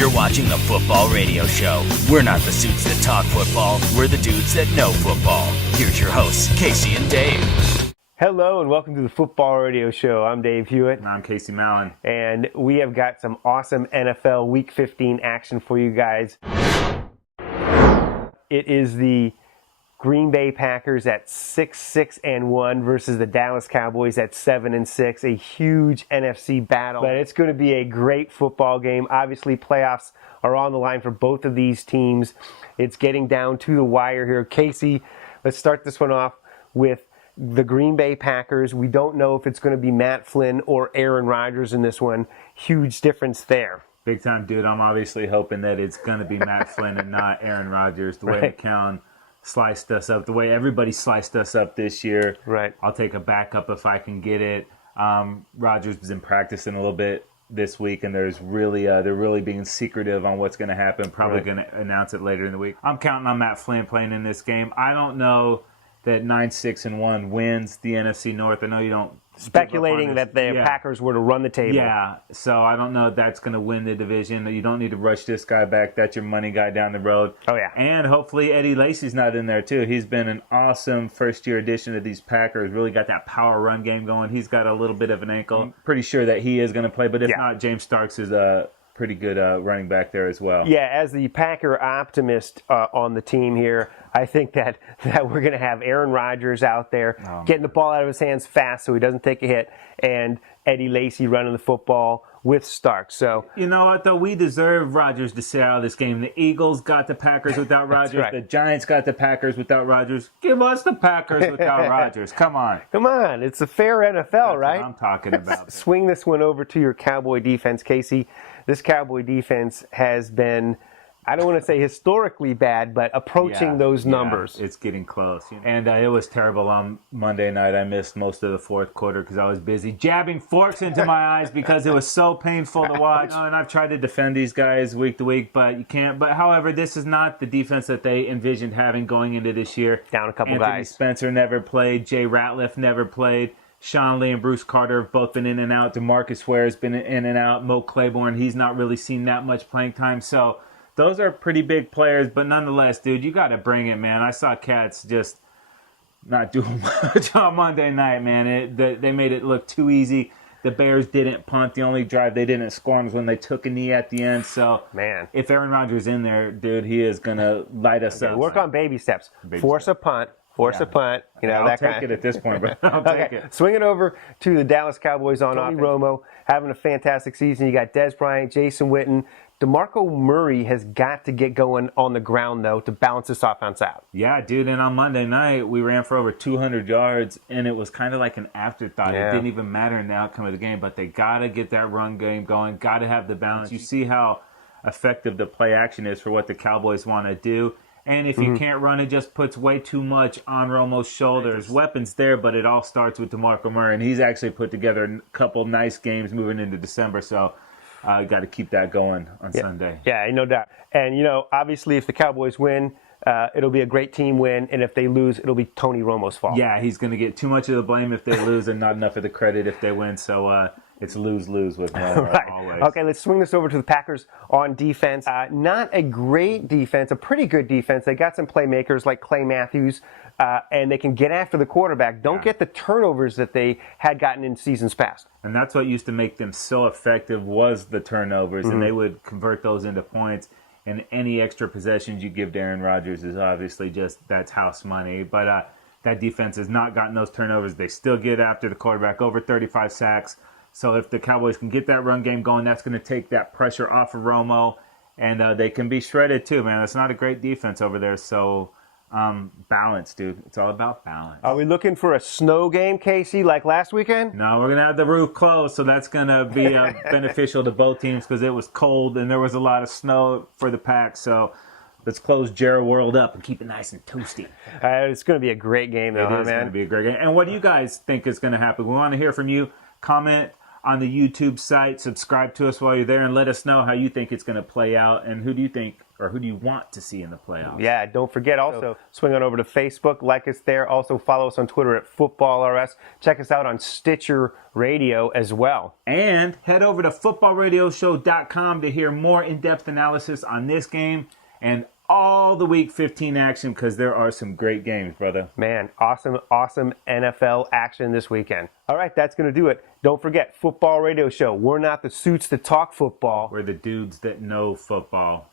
You're watching the Football Radio Show. We're not the suits that talk football. We're the dudes that know football. Here's your hosts, Casey and Dave. Hello and welcome to the Football Radio Show. I'm Dave Hewitt. And I'm Casey Mallon. And we have got some awesome NFL Week 15 action for you guys. It is the Green Bay Packers at 6-1 versus the Dallas Cowboys at 7-6. A huge NFC battle. But it's going to be a great football game. Obviously, playoffs are on the line for both of these teams. It's getting down to the wire here. Casey, let's start this one off with the Green Bay Packers. We don't know if it's going to be Matt Flynn or Aaron Rodgers in this one. Huge difference there. Big time, dude. I'm obviously hoping that it's going to be Matt Flynn and not Aaron Rodgers. The way McCown sliced us up, the way everybody sliced us up this year. Right. I'll take a backup if I can get it. Rodgers was in practicing a little bit this week, and they're really being secretive on what's going to happen. Probably going to announce it later in the week. I'm counting on Matt Flynn playing in this game. I don't know that 9-6-1 wins the NFC North. I know you don't. Speculating that the Packers were to run the table. Yeah, so I don't know if that's going to win the division. You don't need to rush this guy back. That's your money guy down the road. Oh, yeah. And hopefully Eddie Lacy's not in there, too. He's been an awesome first-year addition to these Packers. Really got that power run game going. He's got a little bit of an ankle. I'm pretty sure that he is going to play, but if not, James Starks is a pretty good running back there as well. Yeah, as the Packer optimist on the team here, I think that we're going to have Aaron Rodgers out there getting the ball out of his hands fast so he doesn't take a hit, and Eddie Lacy running the football with Starks. So you know what, though? We deserve Rodgers to sit out of this game. The Eagles got the Packers without Rodgers. Right. The Giants got the Packers without Rodgers. Give us the Packers without Rodgers. Come on. Come on. It's a fair NFL, That's right? what I'm talking about. Swing this one over to your Cowboy defense, Casey. This Cowboy defense has been, I don't want to say historically bad, but approaching those numbers. It's getting close. And it was terrible on Monday night. I missed most of the fourth quarter because I was busy jabbing forks into my eyes because it was so painful to watch. And I've tried to defend these guys week to week, but you can't. But however, this is not the defense that they envisioned having going into this year. Down a couple Anthony guys. Spencer never played. Jay Ratliff never played. Sean Lee and Bruce Carter have both been in and out. DeMarcus Ware has been in and out. Mo Claiborne, he's not really seen that much playing time. So those are pretty big players, but nonetheless, dude, you got to bring it, man. I saw Cats just not doing much on Monday night, man. They made it look too easy. The Bears didn't punt. The only drive they didn't score was when they took a knee at the end. So, man, if Aaron Rodgers is in there, dude, he is going to light us up. Work on baby steps. Force a punt. Force a punt. You know, I'll take it at this point, but I'll take it. Swing it over to the Dallas Cowboys on offense. Romo having a fantastic season. You got Dez Bryant, Jason Witten. DeMarco Murray has got to get going on the ground, though, to balance this offense out. Yeah, dude, and on Monday night, we ran for over 200 yards, and it was kind of like an afterthought. Yeah. It didn't even matter in the outcome of the game, but they got to get that run game going, got to have the balance. You see how effective the play action is for what the Cowboys want to do. And if you can't run, it just puts way too much on Romo's shoulders. Weapons there, but it all starts with DeMarco Murray, and he's actually put together a couple nice games moving into December, so got to keep that going on Sunday. Yeah, no doubt. And, you know, obviously if the Cowboys win, it'll be a great team win, and if they lose, it'll be Tony Romo's fault. Yeah, he's going to get too much of the blame if they lose and not enough of the credit if they win, so it's lose-lose with Romo always. Okay, let's swing this over to the Packers on defense. Not a great defense, a pretty good defense. They got some playmakers like Clay Matthews, and they can get after the quarterback. Don't get the turnovers that they had gotten in seasons past. And that's what used to make them so effective was the turnovers, and they would convert those into points. And any extra possessions you give to Aaron Rodgers is obviously that's house money. But that defense has not gotten those turnovers. They still get after the quarterback, over 35 sacks. So if the Cowboys can get that run game going, that's going to take that pressure off of Romo. And they can be shredded too, man. It's not a great defense over there. So balance, dude. It's all about balance. Are we looking for a snow game, Casey, like last weekend? No, we're going to have the roof closed. So that's going to be beneficial to both teams because it was cold and there was a lot of snow for the Pack. So let's close Jarrah World up and keep it nice and toasty. It's going to be a great game, though, It is man. going to be a great game. And what do you guys think is going to happen? We want to hear from you. Comment on the YouTube site. Subscribe to us while you're there and let us know how you think it's going to play out and who do you think or who do you want to see in the playoffs. Yeah, don't forget also, swing on over to Facebook, like us there. Also follow us on Twitter at FootballRS. Check us out on Stitcher Radio as well. And head over to footballradioshow.com to hear more in-depth analysis on this game and all the Week 15 action because there are some great games, brother. Man, awesome NFL action this weekend. All right, that's going to do it. Don't forget, Football Radio Show. We're not the suits that talk football. We're the dudes that know football.